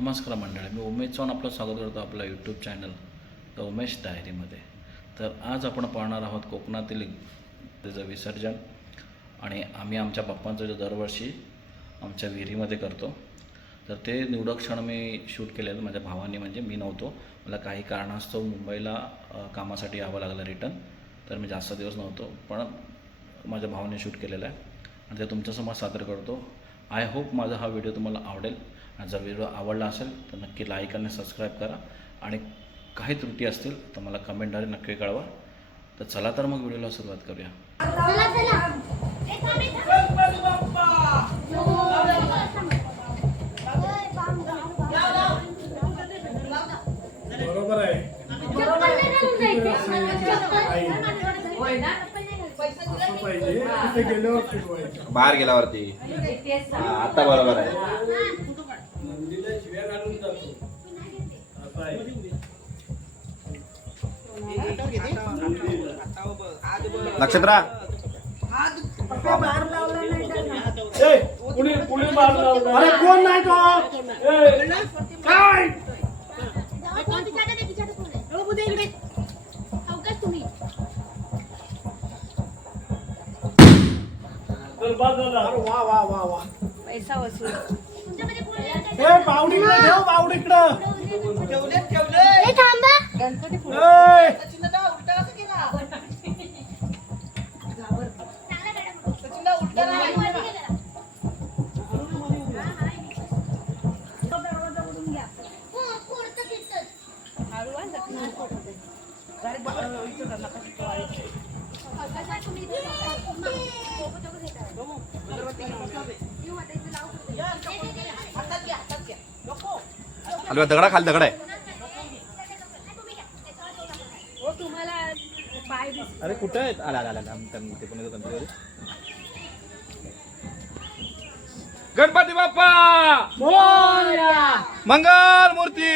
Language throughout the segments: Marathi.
नमस्कार मंडळी मी उमेश चव्हाण आपलं स्वागत करतो आपला यूट्यूब चॅनल द उमेश डायरीमध्ये तर आज आपण पाहणार आहोत कोकणातील त्याचं विसर्जन आणि आम्ही आमच्या बाप्पांचं जे दरवर्षी आमच्या विहिरीमध्ये करतो तर ते निवडक क्षण मी शूट केलेलं माझ्या भावाने म्हणजे मी नव्हतो. मला काही कारणास्तव मुंबईला कामासाठी यावं लागलं रिटर्न तर मी जास्त दिवस नव्हतो पण माझ्या भावाने शूट केलेलं आहे. आणि ते तुमच्यासमोर सादर करतो. आय होप माझा हा व्हिडिओ तुम्हाला आवडेल. आणि जर व्हिडिओ आवडला असेल तर नक्की लाईक आणि सबस्क्राईब करा. आणि काही त्रुटी असतील तर मला कमेंटद्वारे नक्की कळवा. तर चला तर मग व्हिडिओला सुरुवात करूया. चला चला. बरोबर आहे. असं पाहिजे तिथे गेल्यावर शिकवायचं बाहेर गेल्यावरती हा, आता बरोबर आहे. नंदीला शिव्या घालून जातो असं आहे नक्षत्रा. ए, कुणी कुणी मार लावला? अरे कोण नाही तो? ए, काय कोण तिच्याकडे आहे, तिच्याकडे कोण आहे? हो, बुधे इकडे. अवकाश तुम्ही. तर बाद झाला अरे वा वा वा वा. तुमच्यामध्ये कोण आहे? ए ठेव ए, थांबा. ए, चांगला मॅडम. वरती गेला. हो, तिथंच. अवकाश तुम्ही इथे बघा. सोबत सोबत हे करा. येऊ आता इथे लावू. दे, दे, दे. खाली दगडा खाली दगड आहे. हो तुम्हाला पाय दिस अरे कुठे आहेत? आला आला आला ते पण गणपती बाप्पा! मंगल मूर्ती!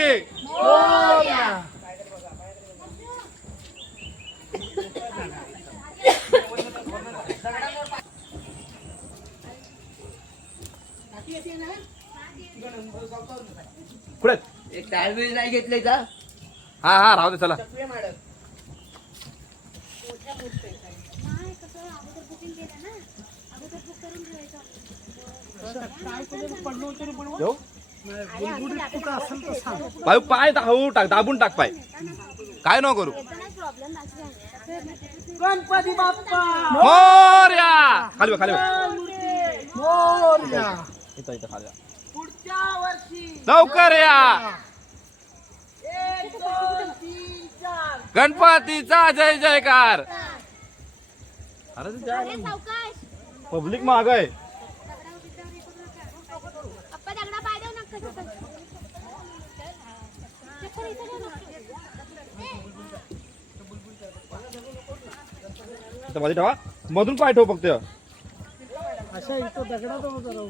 कुठे? एक नाही घेतले का हा हा राहू दे चला ना. पाय पाय हळू टाक दाबून टाक पाय काय नको करू येतानाच प्रॉब्लेम नाही गणपती बाप्पा मोर्या खाली बघ, खाली बघ. मोरया. इथं इथं खाली. पुढच्या वर्षी लवकर या एक दोन तीन चार गणपतीचा जय जयकार अरे अरे सावकाश पब्लिक माग आहे दगडावर बिगडावर हे करू नका. अप्पा दगडा पाय देऊ नका चप्पल. चप्पल इथं ठेव नका. इथं मध्ये ठेवा मधून पाय ठेव फक्त अशा इथं दगडात उभं राहू.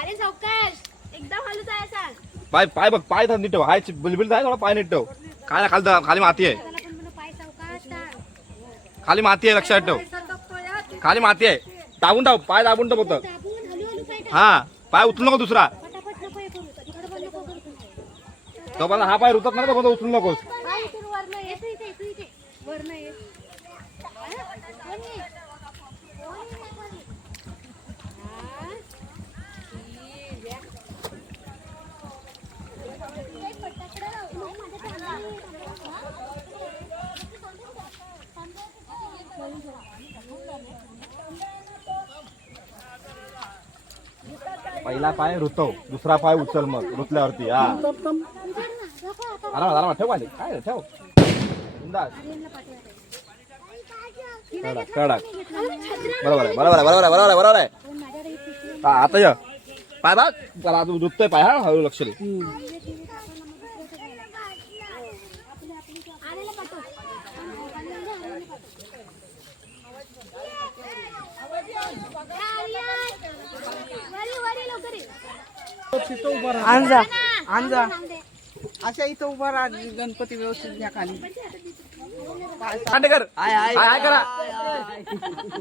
अरे सावकाश एकदम हलू जायचा पाय पाय बघ पाय नीट ठेव. हाय बिलबिल जाय थोडा पाय नीट ठेव. काय ना खाली दा- खाली माती आहे. त्याला पण म्हणून पाय सावकाश टाक. खाली माती आहे लक्षात ठेव. खाली माती आहे. दाबून ठेव पाय दाबून ठेव फक्त. दाबून हलू हलू पाय टाक. हा पाय उचलू नको दुसरा. पटापट नको हे करू. तिकडे पण नको करू. तो मला हा पाय रुतत नाही तो उचलू नकोस. पाय इथून वरनं ये. इथं, इथे, इथं, इथे. वरनं ये. हा? वर ये. वर ये, वर ये. हा? ठीक आहे. एक फटाकडा लाव. मग माझ्या तोंडाला पहिला पाय रुतव दुसरा पाय उचल मग रुतल्यावरती हा नको आता. आराम आराम ठेव पाहिजे काय रे, ठेव बिंदास. आर्यनला पाठवायचं. कडक कडक बरोबर आहे बरोबर आहे बरोबर आहे बरोबर आहे बरोबर आहे हा आता ये पाय बघ चला अजून रुततोय पाय हा हळू लक्ष दे तिथं उभं राहा. आणजा. अशा इथं उभा राहा गणपती व्यवस्थित घ्या खाली. हाय हाय करा.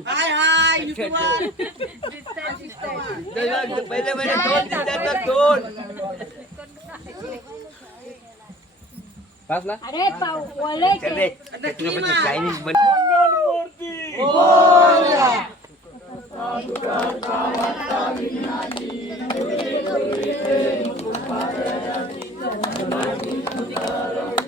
हाय हाय युट्यूबर पहिले पहिले दोन दिसतात दोन अरे पाव ओले चायनीज मंगलमूर्ती अष्टम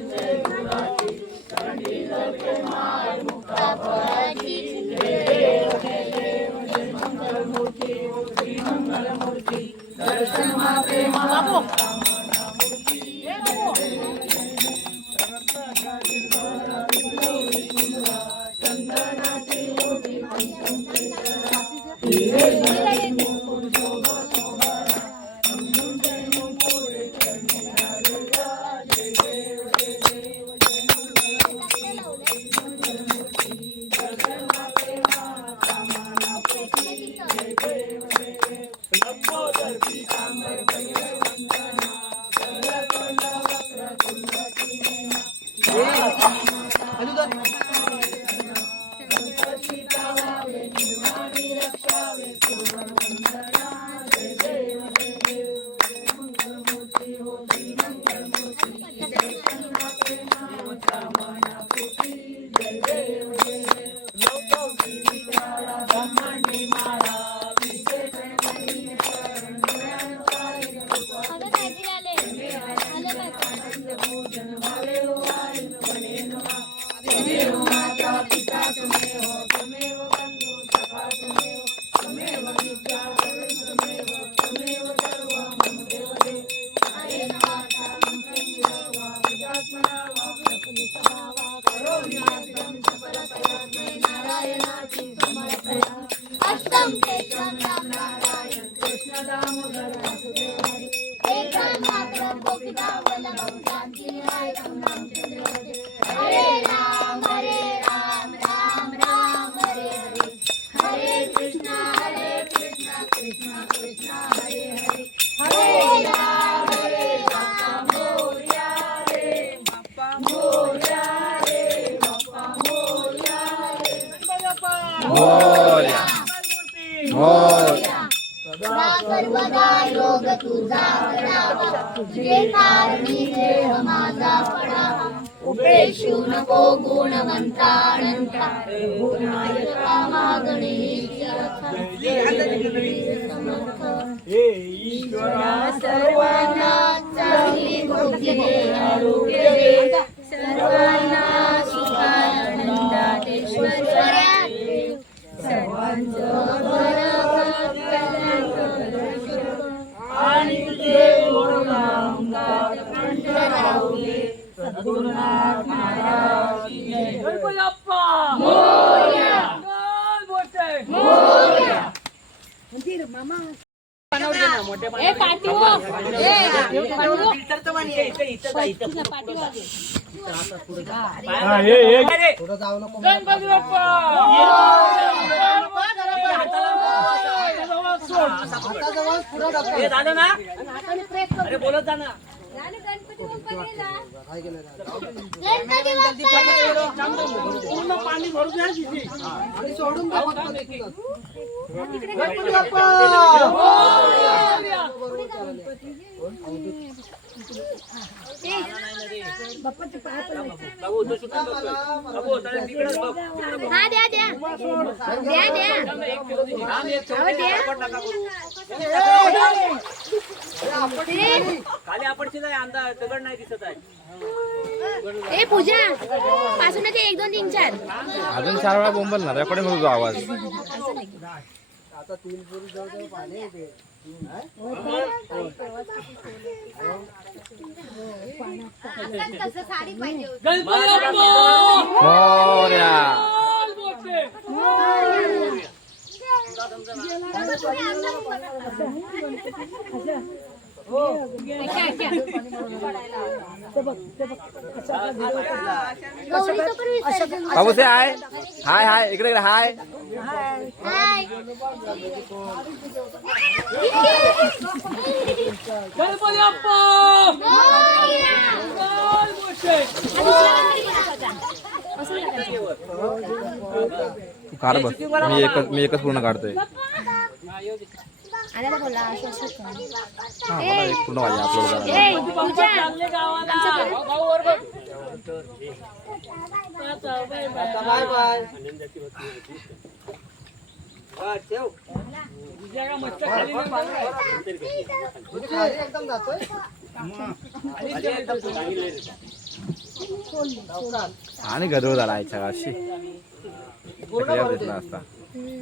मोरया मोरया सदा सर्वदा योग तुझा करावा जे कारणी देह माझा पडावा उपेक्षू नको गुणवंता अनंता गुणायका मागणी हे ईश्वरा सर्वांना चांगली बुद्धी आरोग्य दे सर्वांना सुखाय आनंदात ऐश्वर्यात दे. सर्वांचं बरं कर, कल्याण कर. आणि तुझे गुणगान कंठ राहू दे. सद्गुरुनाथ महाराज की जय. मोरया. मोरया. ए, पाठीवर. ए, हा, हे हे थोडं जाऊ नको आता जवळ पुढं ढकल. प्रेस करू. अरे बोलत जा ना आणि गणपती बाप्पा गेला. काय केलं दादा? गणपती बाप्पा. पूर्ण पाणी भरू द्या तिथे. आणि सोडून दे फक्त तिथूनच. इकडे गणपती हा द्या द्या द्या द्या अहो, द्या खाली दगड नाही दिसत आहे. ए पूजा पासून ते एक दोन तीन चार. अजून चार वेळा बोंबल ना रेकॉर्डिंग होतो आवाज? आता तीन पुरी जवळ पाणी. मोरया. हाय हाय हाय इकडे इकडे हाय। हाय मी एकच पूर्ण काढतोय. आल्याला बोला असं असं कर. हा, मला एक पूर्ण पाहिजे अपलोड करायला ए, पूजा. आमचं घर. बाय बाय ठेव एकदम जातोय आणि गदळ झाला आईच्या अशी असता हम्म.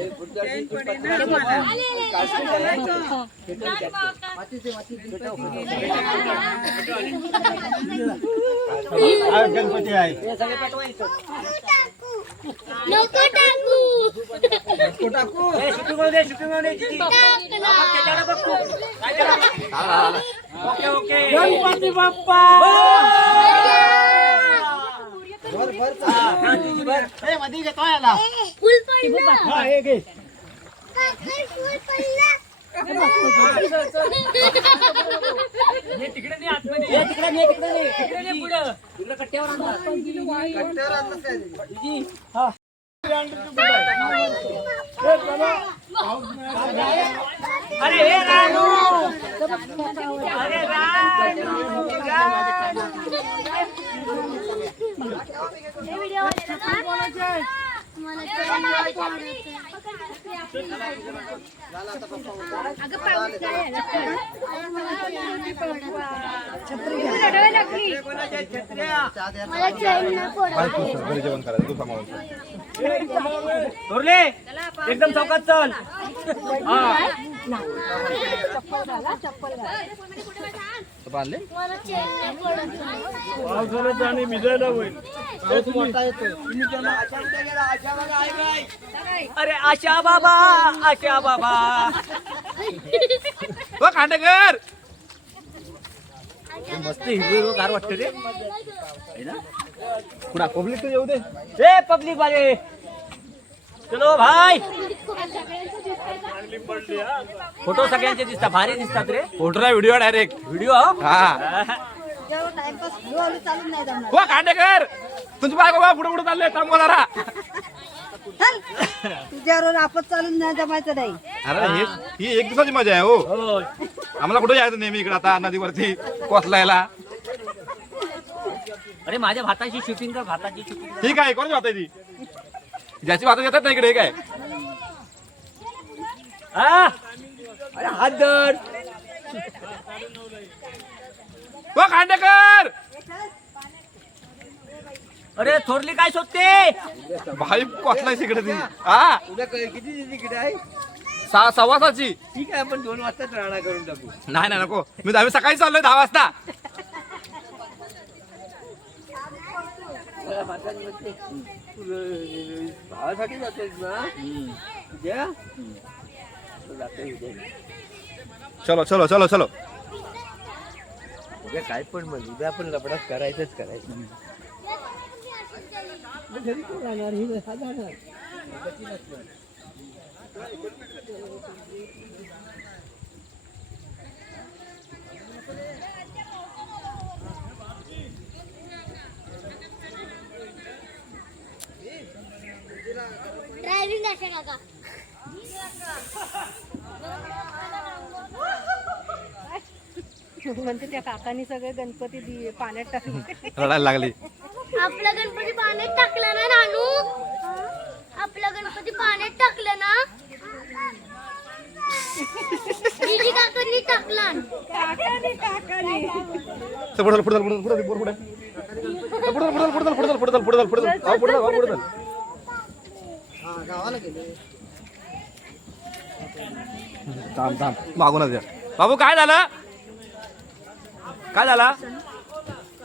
दे. त्याच्याकडे बघ तू. काय करा? ओके ओके गणपती बाप्पा अरे हे रानू! अरे रानू! जेवण करायचं तू सांभाळून थोरले एकदम चौकात चल हा बांधले मला चैन नाही पडत. पावसाळ्यात आणि भिजायला होईल अरे आशा बाबा आशा बाबा. ओ खांडेकर. मस्त हिरवी गार वाटत रे. कुणा पब्लिक येऊ दे. ए पब्लिक वाले. चलो भाई। फोटो सगळ्यांचे दिसतात भारी दिसतात रे. फोटोला व्हिडिओ डायरेक्ट व्हिडिओ हा? हो. खांडेकर तुमची बायको बा पुढे पुढे चालले थांबवा जरा. तुझ्यावर आपत चालून नाही जमायचं नाही. अरे हे ही एक दिवसाची मजा आहे हो. हो. आम्हाला कुठे जायचं नेहमी इकडे आता नदीवरती कोसलायला? अरे माझ्या भाताची शूटिंग कर भाताची शूटिंग ही काय कोणाची भात आहे ती? ज्याची भात येतात ना इकडे काय? हा? अरे हात धर. हो खांडेकर अरे थोरली काय शोधते? भाई कोसलाय तिकडे ती? हा? उद्या किती तिकीट आहे? सहा सव्वासाची ठीक आहे आपण दोन वाजताच राणा करून टाकू. नाही नाही नको. मी आम्ही सकाळी चाललोय दहा वाजता. भावासाठी जातोय ना उद्या? जातोय उद्या. चलो चलो चलो चलो. उद्या काय पण म्हण उद्या आपण लपडाच करायचंच करायचं. घरी कोण राहणार? ही हा जाणार. गती नसणार. म्हणते त्या काकांनी सगळे गणपती दि- पाण्यात टाकले रडायला लागली आपला गणपती पाण्यात टाकला ना नानू आपला गणपती पाण्यात टाकलं ना दीदी काकांनी टाकला पुढे चल, पुढे पुढे पुढे पुढे पुढे पुढे पुढे पुढे पुढे पुढे पुढे पुढे पुढे अहो, पुढे चल. हा गावाला गेले. थांब थांब. मागूनच या बाबू काय झालं? काय झाला?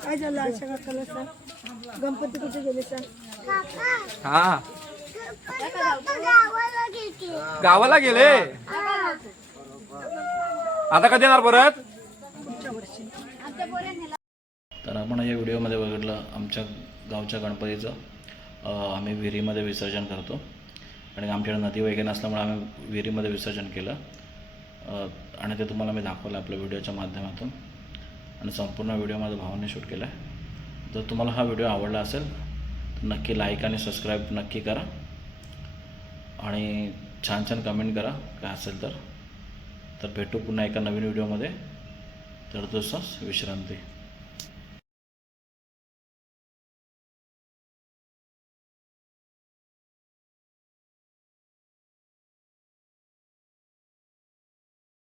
काय झालं? अशा काकाला सांग गणपती कुठे गेले हा. गावाला गेले? आता कधी येणार परत? तर आपण या व्हिडिओमध्ये बघितलं आमच्या गावच्या गणपतीचं. आम्ही विहिरीमध्ये विसर्जन करतो. आणि आमच्याकडे नदी वगैरे नसल्यामुळे आम्ही विहिरीमध्ये विसर्जन केलं. आणि ते तुम्हाला मी दाखवलं आपल्या व्हिडिओच्या माध्यमातून. आणि संपूर्ण व्हिडिओ माझ्या भावाने शूट केला आहे. जर तुम्हाला हा व्हिडिओ आवडला असेल तर नक्की लाईक आणि सबस्क्राईब नक्की करा. आणि छान छान कमेंट करा काय असेल तर. तर भेटू पुन्हा एका नवीन व्हिडिओमध्ये. तर तसंच विश्रांती.